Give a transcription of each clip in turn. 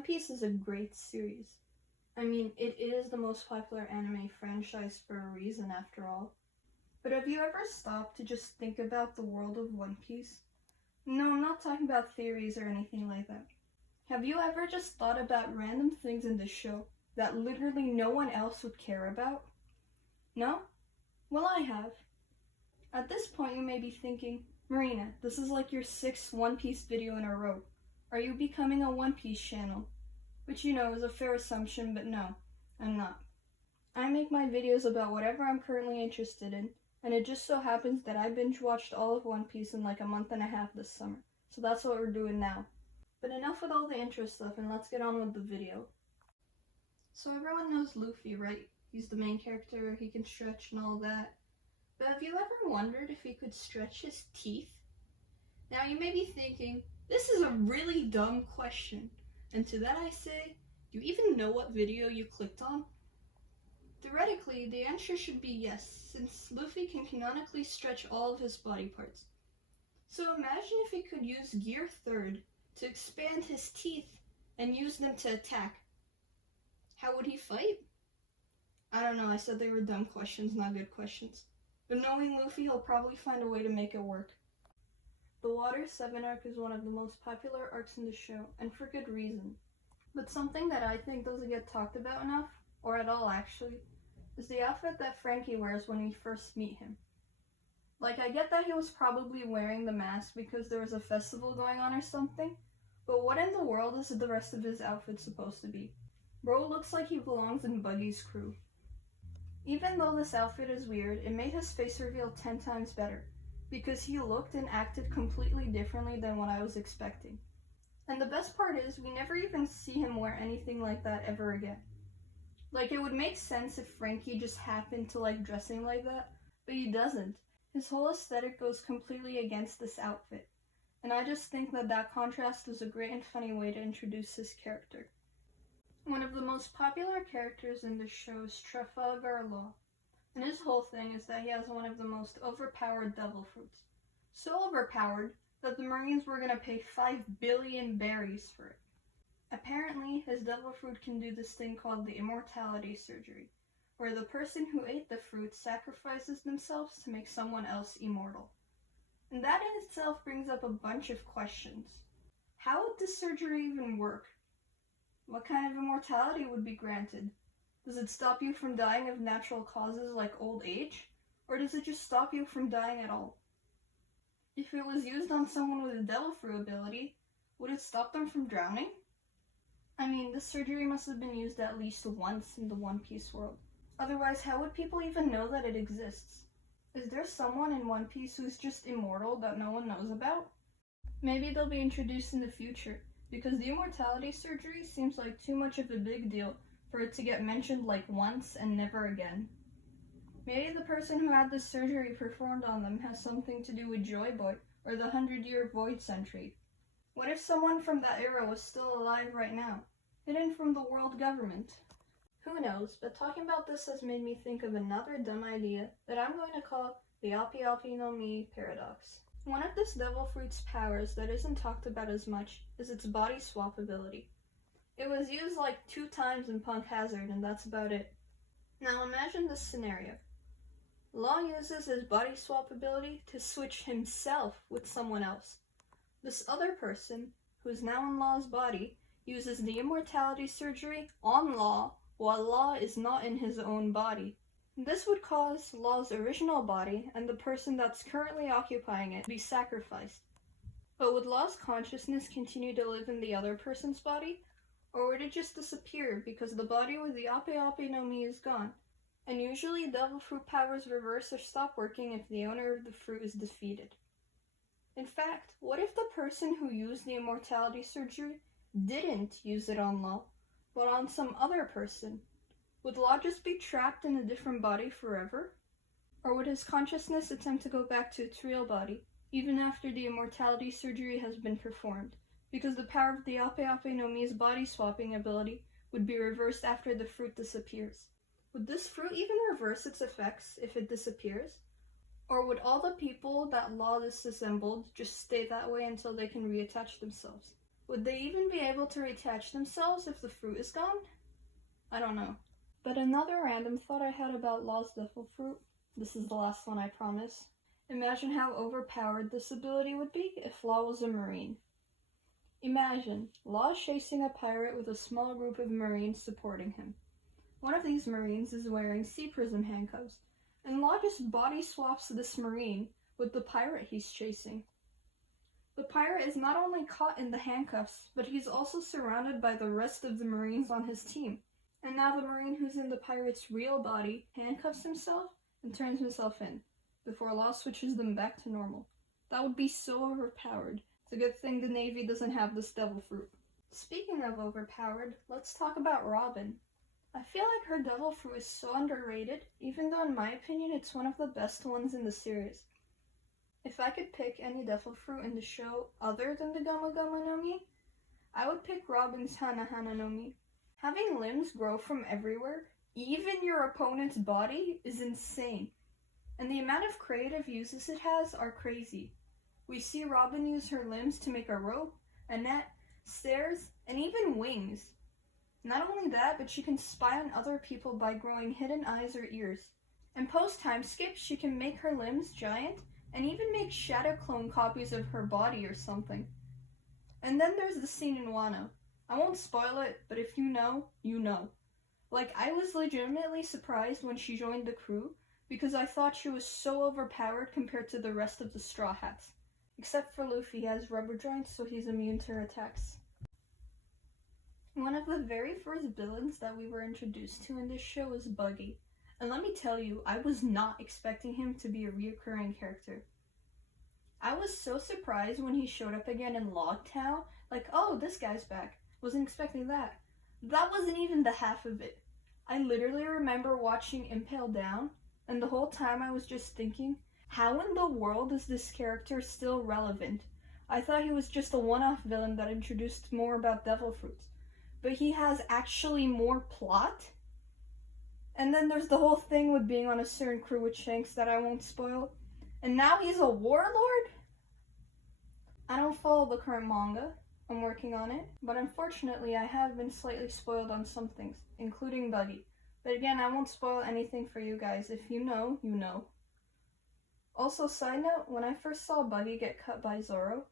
One Piece is a great series. I mean, it is the most popular anime franchise for a reason after all. But have you ever stopped to just think about the world of One Piece? No, I'm not talking about theories or anything like that. Have you ever just thought about random things in the show that literally no one else would care about? No? Well, I have. At this point, you may be thinking, Marina, this is like your 6th One Piece video in a row. Are you becoming a One Piece channel? Which you know is a fair assumption, but no, I'm not. I make my videos about whatever I'm currently interested in, and it just so happens that I binge watched all of One Piece in like a month and a half this summer, so that's what we're doing now. But enough with all the intro stuff, and let's get on with the video. So everyone knows Luffy, right? He's the main character, he can stretch and all that. But have you ever wondered if he could stretch his teeth? Now you may be thinking, this is a really dumb question. And to that I say, do you even know what video you clicked on? Theoretically, the answer should be yes, since Luffy can canonically stretch all of his body parts. So imagine if he could use Gear 3rd to expand his teeth and use them to attack. How would he fight? I don't know, I said they were dumb questions, not good questions. But knowing Luffy, he'll probably find a way to make it work. The Water 7 arc is one of the most popular arcs in the show, and for good reason. But something that I think doesn't get talked about enough, or at all actually, is the outfit that Frankie wears when we first meet him. Like, I get that he was probably wearing the mask because there was a festival going on or something, but what in the world is the rest of his outfit supposed to be? Bro looks like he belongs in Buggy's crew. Even though this outfit is weird, it made his face reveal 10 times better, because he looked and acted completely differently than what I was expecting. And the best part is, we never even see him wear anything like that ever again. Like, it would make sense if Frankie just happened to like dressing like that, but he doesn't. His whole aesthetic goes completely against this outfit, and I just think that that contrast is a great and funny way to introduce his character. One of the most popular characters in the show is Trafalgar Law, and his whole thing is that he has one of the most overpowered devil fruits. So overpowered that the Marines were gonna pay 5 billion berries for it. Apparently, his devil fruit can do this thing called the immortality surgery, where the person who ate the fruit sacrifices themselves to make someone else immortal. And that in itself brings up a bunch of questions. How would this surgery even work? What kind of immortality would be granted? Does it stop you from dying of natural causes like old age? Or does it just stop you from dying at all? If it was used on someone with a devil fruit ability, would it stop them from drowning? I mean, this surgery must have been used at least once in the One Piece world. Otherwise, how would people even know that it exists? Is there someone in One Piece who's just immortal that no one knows about? Maybe they'll be introduced in the future, because the immortality surgery seems like too much of a big deal for it to get mentioned like once and never again. Maybe the person who had this surgery performed on them has something to do with Joy Boy or the 100-year Void Century. What if someone from that era was still alive right now, hidden from the world government? Who knows, but talking about this has made me think of another dumb idea that I'm going to call the Alpi Alpi no Mi paradox. One of this devil fruit's powers that isn't talked about as much is its body swap ability. It was used like 2 times in Punk Hazard, and that's about it. Now imagine this scenario. Law uses his body swap ability to switch himself with someone else. This other person, who is now in Law's body, uses the immortality surgery on Law while Law is not in his own body. This would cause Law's original body and the person that's currently occupying it to be sacrificed. But would Law's consciousness continue to live in the other person's body? Or would it just disappear because the body with the Ape Ape no Mi is gone? And usually devil fruit powers reverse or stop working if the owner of the fruit is defeated. In fact, what if the person who used the immortality surgery didn't use it on Law, but on some other person? Would Law just be trapped in a different body forever? Or would his consciousness attempt to go back to its real body, even after the immortality surgery has been performed? Because the power of the Ape Ape no Mi's body swapping ability would be reversed after the fruit disappears. Would this fruit even reverse its effects if it disappears? Or would all the people that Law disassembled just stay that way until they can reattach themselves? Would they even be able to reattach themselves if the fruit is gone? I don't know. But another random thought I had about Law's devil fruit, this is the last one I promise. Imagine how overpowered this ability would be if Law was a Marine. Imagine, Law chasing a pirate with a small group of Marines supporting him. One of these Marines is wearing sea prism handcuffs, and Law just body swaps this Marine with the pirate he's chasing. The pirate is not only caught in the handcuffs, but he's also surrounded by the rest of the Marines on his team. And now the Marine who's in the pirate's real body handcuffs himself and turns himself in, before Law switches them back to normal. That would be so overpowered. It's a good thing the Navy doesn't have this devil fruit. Speaking of overpowered, let's talk about Robin. I feel like her devil fruit is so underrated, even though in my opinion it's one of the best ones in the series. If I could pick any devil fruit in the show other than the Gama Gama no Mi, I would pick Robin's Hana Hana no Mi. Having limbs grow from everywhere, even your opponent's body, is insane. And the amount of creative uses it has are crazy. We see Robin use her limbs to make a rope, a net, stairs, and even wings. Not only that, but she can spy on other people by growing hidden eyes or ears. And post-time skip, she can make her limbs giant and even make shadow clone copies of her body or something. And then there's the scene in Wano. I won't spoil it, but if you know, you know. Like, I was legitimately surprised when she joined the crew because I thought she was so overpowered compared to the rest of the Straw Hats. Except for Luffy, he has rubber joints, so he's immune to her attacks. One of the very first villains that we were introduced to in this show was Buggy. And let me tell you, I was not expecting him to be a reoccurring character. I was so surprised when he showed up again in Logtown, like, oh, this guy's back. Wasn't expecting that. That wasn't even the half of it. I literally remember watching Impale Down, and the whole time I was just thinking, how in the world is this character still relevant? I thought he was just a one-off villain that introduced more about devil fruits. But he has actually more plot? And then there's the whole thing with being on a certain crew with Shanks that I won't spoil. And now he's a warlord? I don't follow the current manga. I'm working on it. But unfortunately, I have been slightly spoiled on some things, including Buggy. But again, I won't spoil anything for you guys. If you know, you know. Also, side note, when I first saw Buggy get cut by Zoro,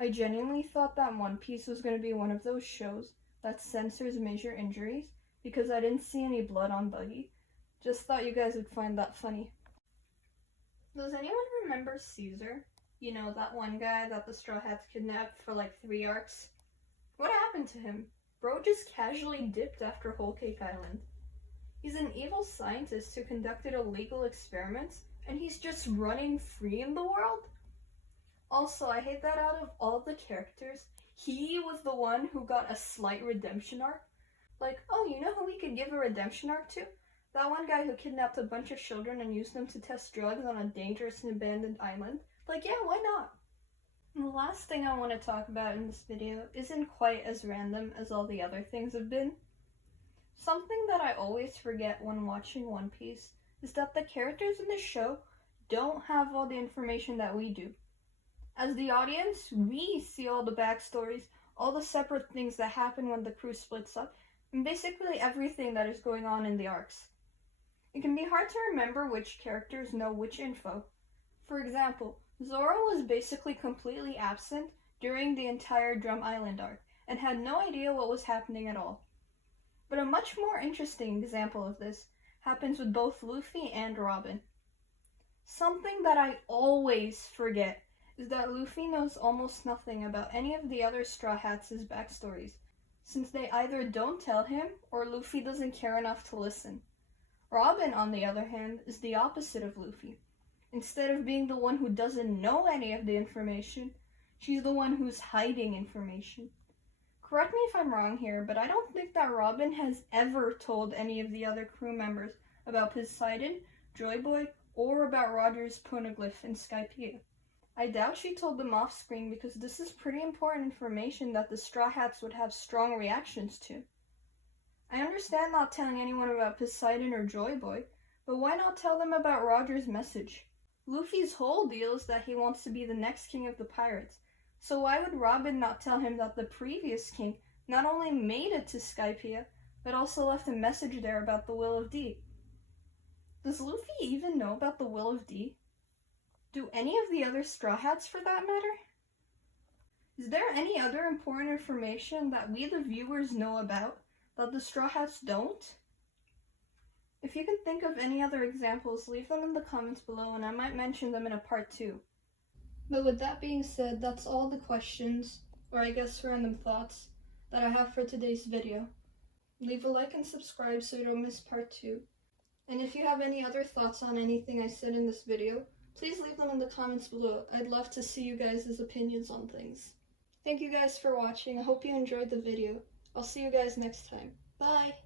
I genuinely thought that One Piece was going to be one of those shows that censors major injuries, because I didn't see any blood on Buggy. Just thought you guys would find that funny. Does anyone remember Cesar? You know, that one guy that the Straw Hats kidnapped for like 3 arcs? What happened to him? Bro just casually dipped after Whole Cake Island. He's an evil scientist who conducted illegal experiments, and he's just running free in the world? Also, I hate that out of all the characters, he was the one who got a slight redemption arc. Like, oh, you know who we could give a redemption arc to? That one guy who kidnapped a bunch of children and used them to test drugs on a dangerous and abandoned island. Like, yeah, why not? And the last thing I want to talk about in this video isn't quite as random as all the other things have been. Something that I always forget when watching One Piece is that the characters in this show don't have all the information that we do. As the audience, we see all the backstories, all the separate things that happen when the crew splits up, and basically everything that is going on in the arcs. It can be hard to remember which characters know which info. For example, Zoro was basically completely absent during the entire Drum Island arc, and had no idea what was happening at all. But a much more interesting example of this happens with both Luffy and Robin. Something that I always forget is that Luffy knows almost nothing about any of the other Straw Hats' backstories, since they either don't tell him or Luffy doesn't care enough to listen. Robin, on the other hand, is the opposite of Luffy. Instead of being the one who doesn't know any of the information, she's the one who's hiding information. Correct me if I'm wrong here, but I don't think that Robin has ever told any of the other crew members about Poseidon, Joy Boy, or about Roger's poneglyph in Skypiea. I doubt she told them off screen because this is pretty important information that the Straw Hats would have strong reactions to. I understand not telling anyone about Poseidon or Joy Boy, but why not tell them about Roger's message? Luffy's whole deal is that he wants to be the next king of the pirates, So why would Robin not tell him that the previous king not only made it to Skypiea, but also left a message there about the Will of D? Does Luffy even know about the Will of D? Do any of the other Straw Hats, for that matter? Is there any other important information that we the viewers know about that the Straw Hats don't? If you can think of any other examples, leave them in the comments below and I might mention them in a part 2. But with that being said, that's all the questions, or I guess random thoughts, that I have for today's video. Leave a like and subscribe so you don't miss part 2. And if you have any other thoughts on anything I said in this video, please leave them in the comments below. I'd love to see you guys' opinions on things. Thank you guys for watching. I hope you enjoyed the video. I'll see you guys next time. Bye!